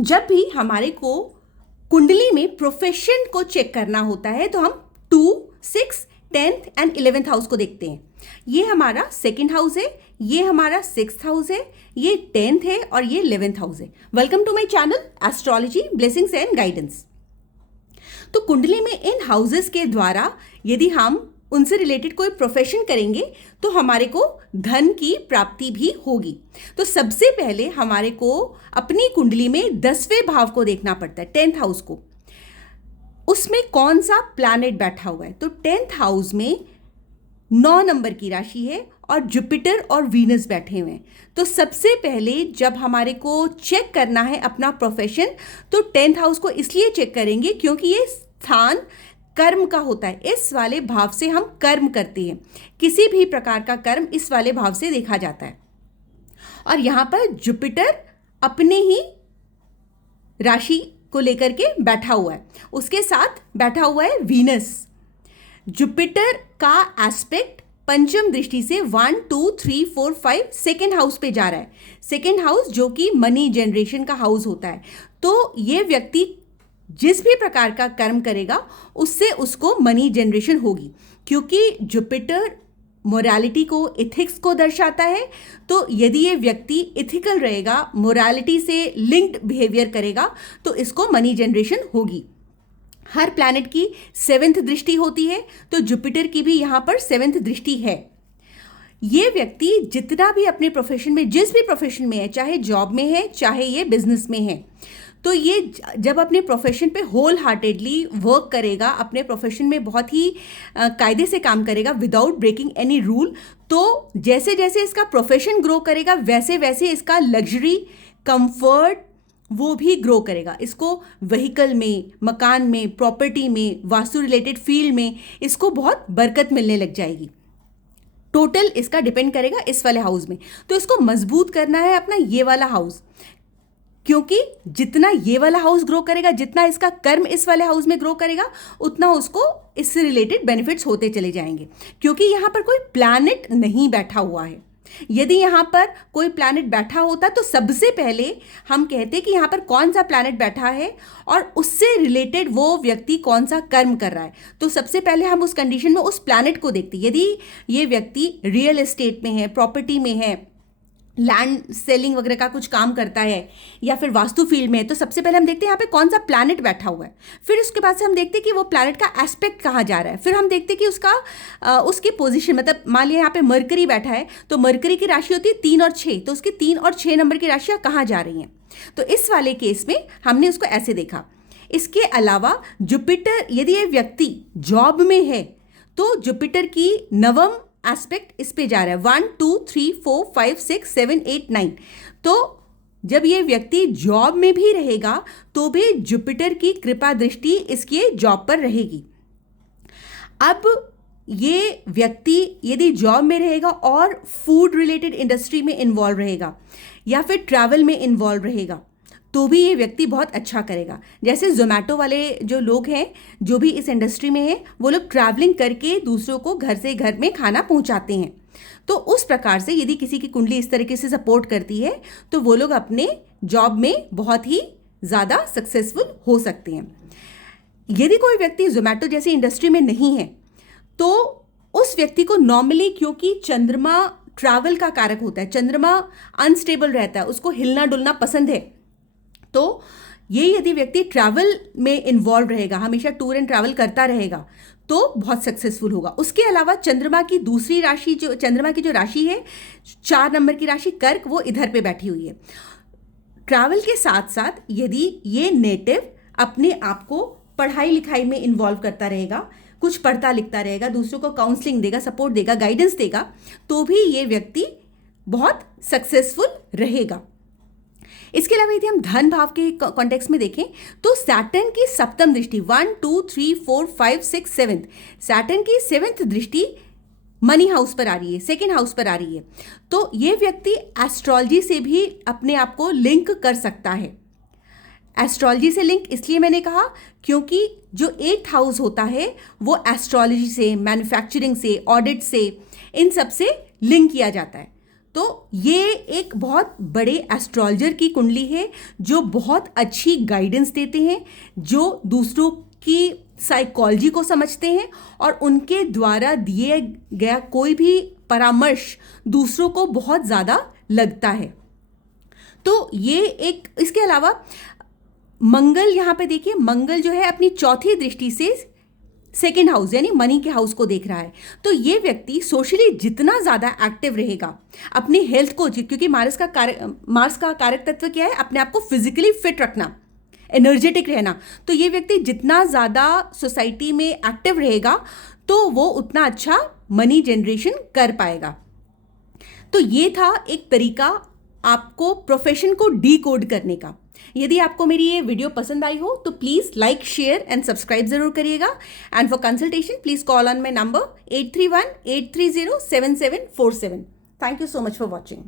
जब भी हमारे को कुंडली में प्रोफेशन को चेक करना होता है तो हम 2, 6, 10th एंड 11th हाउस को देखते हैं। ये हमारा सेकंड हाउस है, ये हमारा 6th हाउस है, ये 10th है और ये 11th हाउस है। Welcome to my channel astrology blessings and guidance. तो कुंडली में इन हाउसेस के द्वारा यदि हम उनसे रिलेटेड कोई प्रोफेशन करेंगे तो हमारे को धन की प्राप्ति भी होगी। तो सबसे पहले हमारे को अपनी कुंडली में 10वें भाव को देखना पड़ता है, 10th हाउस को। उसमें कौन सा प्लैनेट बैठा हुआ है। तो 10th हाउस में 9 नंबर की राशि है और जुपिटर और वीनस बैठे हुए हैं। तो सबसे पहले जब हमारे को चेक करना है अपना प्रोफेशन तो 10th हाउस को इसलिए चेक करेंगे क्योंकि ये स्थान कर्म का होता है। इस वाले भाव से हम कर्म करते हैं, किसी भी प्रकार का कर्म इस वाले भाव से देखा जाता है। और यहाँ पर जुपिटर अपने ही राशि को लेकर के बैठा हुआ है, उसके साथ बैठा हुआ है वीनस। जुपिटर का एस्पेक्ट पंचम दृष्टि से 1, 2, 3, 4, 5 सेकेंड हाउस पे जा रहा है। सेकेंड हाउस जो कि मनी जनरेशन का हाउस होता है। तो ये व्यक्ति जिस भी प्रकार का कर्म करेगा उससे उसको मनी जनरेशन होगी, क्योंकि जुपिटर मोरालिटी को, इथिक्स को दर्शाता है। तो यदि ये व्यक्ति इथिकल रहेगा, मोरालिटी से लिंक्ड बिहेवियर करेगा तो इसको मनी जनरेशन होगी। हर प्लैनेट की 7th दृष्टि होती है, तो जुपिटर की भी यहाँ पर 7th दृष्टि है। ये व्यक्ति जितना भी अपने प्रोफेशन में, जिस भी प्रोफेशन में है, चाहे जॉब में है चाहे ये बिजनेस में है, तो ये जब अपने प्रोफेशन पे होल हार्टेडली वर्क करेगा, अपने प्रोफेशन में बहुत ही कायदे से काम करेगा विदाउट ब्रेकिंग एनी रूल, तो जैसे जैसे इसका प्रोफेशन ग्रो करेगा वैसे वैसे इसका लग्जरी, कंफर्ट वो भी ग्रो करेगा। इसको व्हीकल में, मकान में, प्रॉपर्टी में, वास्तु रिलेटेड फील्ड में इसको बहुत बरकत मिलने लग जाएगी। टोटल इसका डिपेंड करेगा इस वाले हाउस में। तो इसको मजबूत करना है अपना ये वाला हाउस, क्योंकि जितना ये वाला हाउस ग्रो करेगा, जितना इसका कर्म इस वाले हाउस में ग्रो करेगा, उतना उसको इससे रिलेटेड बेनिफिट्स होते चले जाएंगे। क्योंकि यहाँ पर कोई प्लैनेट नहीं बैठा हुआ है। यदि यहाँ पर कोई प्लैनेट बैठा होता तो सबसे पहले हम कहते कि यहाँ पर कौन सा प्लैनेट बैठा है और उससे रिलेटेड वो व्यक्ति कौन सा कर्म कर रहा है। तो सबसे पहले हम उस कंडीशन में उस प्लैनेट को देखते। यदि ये व्यक्ति रियल एस्टेट में है, प्रॉपर्टी में है, लैंड सेलिंग वगैरह का कुछ काम करता है, या फिर वास्तु फील्ड में है, तो सबसे पहले हम देखते हैं यहाँ पे कौन सा प्लैनेट बैठा हुआ है। फिर उसके बाद से हम देखते हैं कि वो प्लैनेट का एस्पेक्ट कहाँ जा रहा है। फिर हम देखते हैं कि उसका उसकी पोजीशन, मतलब मान लिया यहाँ पे मरकरी बैठा है, तो मरकरी की राशि होती है 3 और 6, तो उसकी 3 और 6 नंबर की राशियाँ कहाँ जा रही हैं। तो इस वाले केस में हमने उसको ऐसे देखा। इसके अलावा जुपिटर, यदि ये व्यक्ति जॉब में है तो जुपिटर की 9वां एस्पेक्ट इस पे जा रहा है, 1, 2, 3, 4, 5, 6, 7, 8, 9। तो जब ये व्यक्ति जॉब में भी रहेगा तो भी जुपिटर की कृपा दृष्टि इसकी जॉब पर रहेगी। अब ये व्यक्ति यदि जॉब में रहेगा और फूड रिलेटेड इंडस्ट्री में इन्वॉल्व रहेगा या फिर ट्रैवल में इन्वॉल्व रहेगा तो भी ये व्यक्ति बहुत अच्छा करेगा। जैसे जोमेटो वाले जो लोग हैं, जो भी इस इंडस्ट्री में हैं, वो लोग ट्रैवलिंग करके दूसरों को घर से घर में खाना पहुंचाते हैं। तो उस प्रकार से यदि किसी की कुंडली इस तरीके से सपोर्ट करती है तो वो लोग अपने जॉब में बहुत ही ज़्यादा सक्सेसफुल हो सकते हैं। यदि कोई व्यक्ति जोमेटो जैसी इंडस्ट्री में नहीं है तो उस व्यक्ति को नॉर्मली, क्योंकि चंद्रमा ट्रैवल का कारक होता है, चंद्रमा अनस्टेबल रहता है, उसको हिलना डुलना पसंद है, तो ये यदि व्यक्ति ट्रैवल में इन्वॉल्व रहेगा, हमेशा टूर एंड ट्रैवल करता रहेगा, तो बहुत सक्सेसफुल होगा। उसके अलावा चंद्रमा की दूसरी राशि, जो चंद्रमा की जो राशि है 4 नंबर की राशि कर्क, वो इधर पे बैठी हुई है। ट्रैवल के साथ साथ यदि ये नेटिव अपने आप को पढ़ाई लिखाई में इन्वॉल्व करता रहेगा, कुछ पढ़ता लिखता रहेगा, दूसरों को काउंसलिंग देगा, सपोर्ट देगा, गाइडेंस देगा, तो भी ये व्यक्ति बहुत सक्सेसफुल रहेगा। इसके अलावा यदि हम धन भाव के कॉन्टेक्स्ट में देखें तो सैटर्न की 7वीं दृष्टि, 1, 2, 3, 4, 5, 6, 7, सैटर्न की 7th दृष्टि मनी हाउस पर आ रही है, सेकेंड हाउस पर आ रही है। तो ये व्यक्ति एस्ट्रोलॉजी से भी अपने आप को लिंक कर सकता है। एस्ट्रोलॉजी से लिंक इसलिए मैंने कहा क्योंकि जो 8th हाउस होता है वो एस्ट्रोलॉजी से, मैन्युफैक्चरिंग से, ऑडिट से, इन सब से लिंक किया जाता है। तो ये एक बहुत बड़े एस्ट्रोलॉजर की कुंडली है जो बहुत अच्छी गाइडेंस देते हैं, जो दूसरों की साइकोलॉजी को समझते हैं और उनके द्वारा दिए गया कोई भी परामर्श दूसरों को बहुत ज़्यादा लगता है। तो ये एक, इसके अलावा मंगल, यहाँ पे देखिए मंगल जो है अपनी चौथी दृष्टि से सेकेंड हाउस यानी मनी के हाउस को देख रहा है। तो ये व्यक्ति सोशली जितना ज़्यादा एक्टिव रहेगा, अपनी हेल्थ को, क्योंकि मार्स का कारक तत्व क्या है, अपने आप को फिजिकली फिट रखना, एनर्जेटिक रहना। तो ये व्यक्ति जितना ज़्यादा सोसाइटी में एक्टिव रहेगा तो वो उतना अच्छा मनी जनरेशन कर पाएगा। तो ये था एक तरीका आपको प्रोफेशन को डीकोड करने का। यदि आपको मेरी ये वीडियो पसंद आई हो तो please like, share and subscribe ज़रूर करिएगा। And for consultation please call on my number 831-830-7747। Thank you so much for watching.